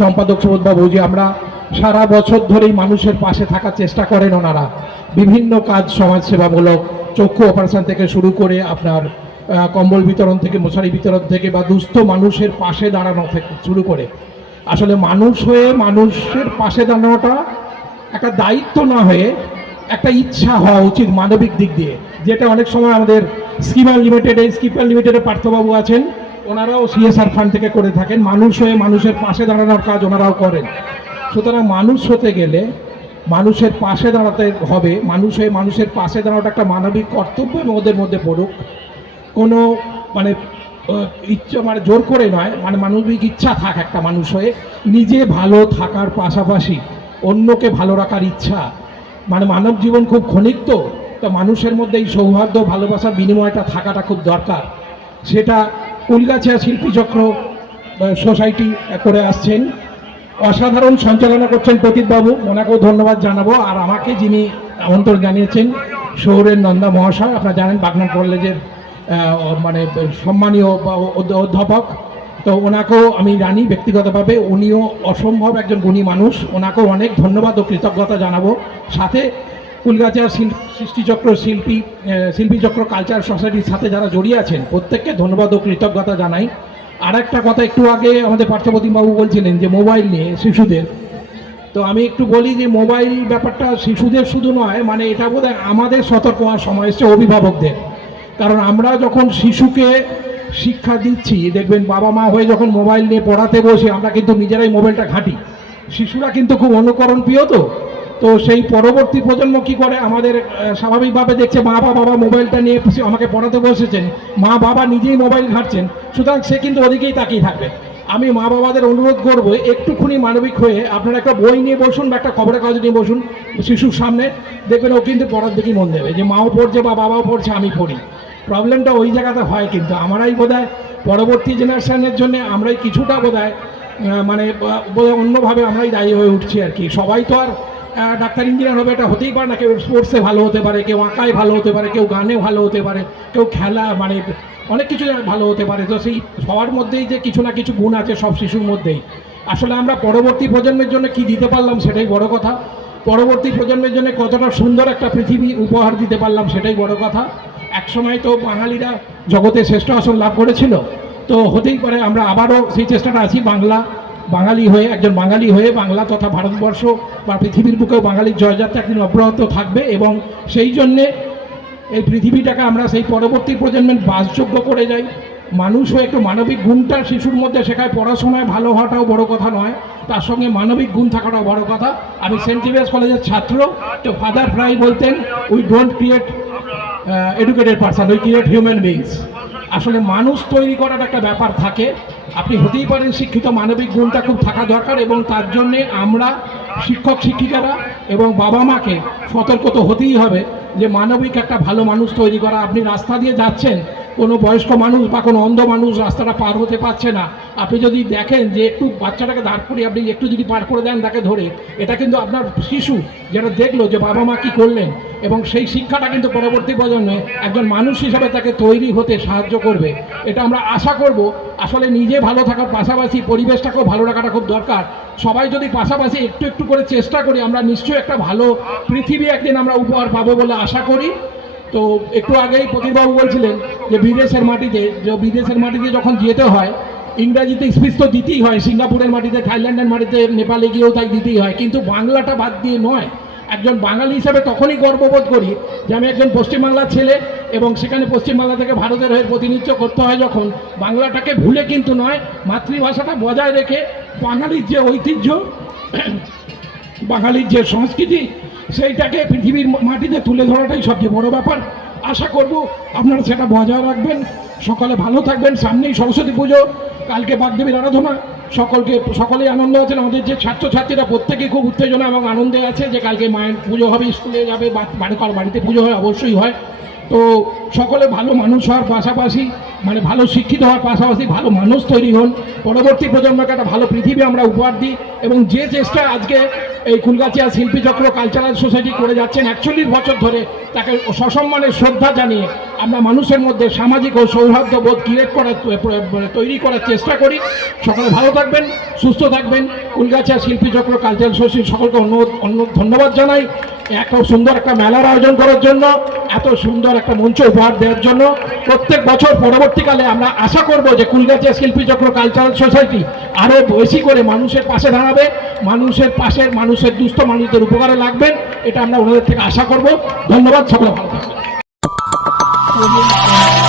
সম্পাদক সুবোধবাবু, যে আমরা সারা বছর ধরেই মানুষের পাশে থাকার চেষ্টা করেন ওনারা। বিভিন্ন কাজ সমাজসেবামূলক, চক্ষু অপারেশন থেকে শুরু করে আপনার কম্বল বিতরণ থেকে, মশারি বিতরণ থেকে বা দুস্থ মানুষের পাশে দাঁড়ানো থেকে শুরু করে। আসলে মানুষ হয়ে মানুষের পাশে দাঁড়ানোটা একটা দায়িত্ব না হয়ে একটা ইচ্ছা হওয়া উচিত মানবিক দিক দিয়ে। যেটা অনেক সময় আমাদের স্কিমার লিমিটেডে, স্কিপার লিমিটেডে পার্থবাবু আছেন ওনারাও সিএসআর ফান্ড থেকে করে থাকেন। মানুষ হয়ে মানুষের পাশে দাঁড়ানোর কাজ ওনারাও করেন। সুতরাং মানুষ হতে গেলে মানুষের পাশে দাঁড়াতে হবে। মানুষ হয়ে মানুষের পাশে দাঁড়ানোটা একটা মানবিক কর্তব্য এবং ওদের মধ্যে পড়ুক। কোনো মানে ইচ্ছা মানে জোর করে নয় মানে মানবিক ইচ্ছা থাক একটা মানুষ হয়ে। নিজে ভালো থাকার পাশাপাশি অন্যকে ভালো রাখার ইচ্ছা। মানে মানব জীবন খুব ক্ষণিক তো তো মানুষের মধ্যে এই সৌহার্দ্য, ভালোবাসার বিনিময়টা থাকাটা খুব দরকার। সেটা কুলগাছিয়া শিল্পীচক্র সোসাইটি করে আসছেন। অসাধারণ সঞ্চালনা করছেন প্রতীকবাবু। ওনাকেও ধন্যবাদ জানাব। আর আমাকে যিনি আমন্ত্রণ জানিয়েছেন, শহরের নন্দা মহাশয়, আপনারা জানেন বাগনান কলেজের মানে সম্মানীয় অধ্যাপক। তো ওনাকেও আমি জানি ব্যক্তিগতভাবে। উনিও অসম্ভব একজন গুণী মানুষ। ওনাকেও অনেক ধন্যবাদ ও কৃতজ্ঞতা জানাব। সাথে কুলগাছিয়ার শিল- সৃষ্টিচক্র শিল্পী শিল্পীচক্র কালচার সোসাইটির সাথে যারা জড়িয়ে আছেন, প্রত্যেককে ধন্যবাদ ও কৃতজ্ঞতা জানাই। আর একটা কথা একটু আগে আমাদের পার্থপ্রতিমবাবু বলছিলেন যে মোবাইল নিয়ে, শিশুদের। তো আমি একটু বলি যে মোবাইল ব্যাপারটা শিশুদের শুধু নয় মানে এটা বোধ আমাদের সতর্ক হওয়ার সময় এসছে অভিভাবকদের। কারণ আমরা যখন শিশুকে শিক্ষা দিচ্ছি, দেখবেন বাবা মা হয়ে যখন মোবাইল নিয়ে পড়াতে বসে, আমরা কিন্তু নিজেরাই মোবাইলটা ঘাঁটি। শিশুরা কিন্তু খুব অনুকরণ প্রিয় তো। তো সেই পরবর্তী প্রজন্ম কি করে? আমাদের স্বাভাবিকভাবে দেখছে মা বা বাবা মোবাইলটা নিয়ে আমাকে পড়াতে বসেছেন। মা বাবা নিজেই মোবাইল ঘাঁটছেন। সুতরাং সে কিন্তু ওদিকেই তাকিয়ে থাকবে। আমি মা বাবাদের অনুরোধ করব, একটুখানি মানবিক হয়ে আপনারা একটা বই নিয়ে বসুন বা একটা খবরের কাগজ নিয়ে বসুন শিশুর সামনে। দেখবেন ও কিন্তু পড়ার দিকেই মন দেবে যে মাও পড়ছে বা বাবাও পড়ছে, আমি পড়ি। প্রবলেমটা ওই জায়গাতে হয় কিন্তু। আমরাই বোধ পরবর্তী জেনারেশনের জন্য আমরাই কিছুটা বোধ মানে বোধ অন্যভাবে আমরাই দায়ী হয়ে উঠছি আর কি। সবাই তো আর ডাক্তার ইঞ্জিনিয়ার হবে, এটা হতেই পারে না। কেউ স্পোর্টসে ভালো হতে পারে, কেউ আঁকায় ভালো হতে পারে, কেউ গানে ভালো হতে পারে, কেউ খেলা মানে অনেক কিছু ভালো হতে পারে। তো সেই সবার মধ্যেই যে কিছু না কিছু গুণ আছে সব শিশুর মধ্যেই। আসলে আমরা পরবর্তী প্রজন্মের জন্য কি দিতে পারলাম সেটাই বড় কথা। পরবর্তী প্রজন্মের জন্য কতটা সুন্দর একটা পৃথিবী উপহার দিতে পারলাম সেটাই বড় কথা। একসময় তো বাঙালিরা জগতে শ্রেষ্ঠ আসন লাভ করেছিল। তো হতেই পারে, আমরা আবারও সেই চেষ্টাটা আছি বাংলা বাঙালি হয়ে, একজন বাঙালি হয়ে বাংলা তথা ভারতবর্ষ বা পৃথিবীর বুকেও বাঙালির জয়যাত্রা একদিন অব্যাহত থাকবে এবং সেই জন্যে এই পৃথিবীটাকে আমরা সেই পরবর্তী প্রজন্মের বাসযোগ্য করে যাই। মানুষ হয়ে একটু মানবিক গুণটা শিশুর মধ্যে শেখায়, পড়াশোনায় ভালো হওয়াটাও বড় কথা নয়, তার সঙ্গে মানবিক গুণ থাকাটাও বড় কথা। আমি সেন্ট জেভিয়ার্স কলেজের ছাত্র, তো ফাদার ফ্রাই বলতেন we don't create educated person we create human beings আসলে মানুষ তৈরি করার একটা ব্যাপার থাকে। আপনি হতেই পারেন শিক্ষিত মানবিক গুণটা খুব থাকা দরকার এবং তার জন্যে আমরা শিক্ষক, শিক্ষিকারা এবং বাবা মাকে সতর্ক তো হতেই হবে যে মানবিক একটা ভালো মানুষ তৈরি করা। আপনি রাস্তা দিয়ে যাচ্ছেন কোনো বয়স্ক মানুষ বা কোনো অন্ধ মানুষ রাস্তাটা পার হতে পারছে না। আপনি যদি দেখেন যে একটু বাচ্চাটাকে দাঁড় করিয়ে আপনি একটু যদি পার করে দেন তাকে ধরে, এটা কিন্তু আপনার শিশু যেটা দেখল যে বাবা মা কী করলেন এবং সেই শিক্ষাটা কিন্তু পরবর্তী প্রজন্মে একজন মানুষ হিসাবে তাকে তৈরি হতে সাহায্য করবে। এটা আমরা আশা করব। আসলে নিজে ভালো থাকার পাশাপাশি পরিবেশটাকেও ভালো রাখাটা খুব দরকার। সবাই যদি পাশাপাশি একটু একটু করে চেষ্টা করি, আমরা নিশ্চয়ই একটা ভালো পৃথিবী একদিন আমরা উপহার পাবো বলে আশা করি। তো একটু আগেই প্রতিবাবু বলছিলেন যে বিদেশের মাটিতে, যে বিদেশের মাটিতে যখন যেতে হয়, ইংরাজিতে স্পিচ তো দিতেই হয়, সিঙ্গাপুরের মাটিতে, থাইল্যান্ডের মাটিতে, নেপালে গিয়েও তাই দিতেই হয়। কিন্তু বাংলাটা বাদ দিয়ে নয়। একজন বাঙালি হিসাবে তখনই গর্ববোধ করি যে আমি একজন পশ্চিমবাংলার ছেলে এবং সেখানে পশ্চিমবাংলা থেকে ভারতের হয়ে প্রতিনিধিত্ব করতে হয় যখন, বাংলাটাকে ভুলে কিন্তু নয়, মাতৃভাষাটা বজায় রেখে বাঙালির যে ঐতিহ্য, বাঙালির যে সংস্কৃতি সেইটাকে পৃথিবীর মাটিতে তুলে ধরাটাই সবচেয়ে বড় ব্যাপার। আশা করব আপনারা সেটা বজায় রাখবেন। সকালে ভালো থাকবেন। সামনেই সরস্বতী পুজো, কালকে বাগদেবীর আরাধনা। সকলকে, সকলেই আনন্দ আছেন। আমাদের যে ছাত্রছাত্রীরা প্রত্যেকেই খুব উত্তেজনা এবং আনন্দে আছে যে কালকে মায়ের পুজো হবে, স্কুলে যাবে বাড়ি কার বাড়িতে পুজো হয়, অবশ্যই হয়। তো সকলে ভালো মানুষ হওয়ার পাশাপাশি মানে ভালো শিক্ষিত হওয়ার পাশাপাশি ভালো মানুষ তৈরি হন। পরবর্তী প্রজন্মকে একটা ভালো পৃথিবী আমরা উপহার দিই এবং যে চেষ্টা আজকে এই ফুলগাছিয়া শিল্পী চক্র কালচারাল সোসাইটি করে যাচ্ছেন একচল্লিশ বছর ধরে তাকে সসম্মানে শ্রদ্ধা জানিয়ে। আমরা মানুষের মধ্যে সামাজিক ও সৌহার্দ্যবোধ ক্রিয়েট করার তৈরি করার চেষ্টা করি। সকলে ভালো থাকবেন, সুস্থ থাকবেন। কুলগাছা শিল্পী চক্র কালচারাল সোসাইটি সকলকে অন্য অন্য ধন্যবাদ জানাই। এত সুন্দর একটা মেলার আয়োজন করার জন্য, এত সুন্দর একটা মঞ্চ উপহার দেওয়ার জন্য প্রত্যেক বছর পরবর্তীকালে আমরা আশা করব যে কুলগাছিয়া শিল্পী চক্র কালচারাল সোসাইটি আরও বেশি করে মানুষের পাশে দাঁড়াবে, মানুষের পাশের মানুষের দুস্থ মানুষদের উপকারে লাগবেন, এটা আমরা ওনাদের থেকে আশা করব। ধন্যবাদ, সকলে ভালো থাকবেন। 我就是说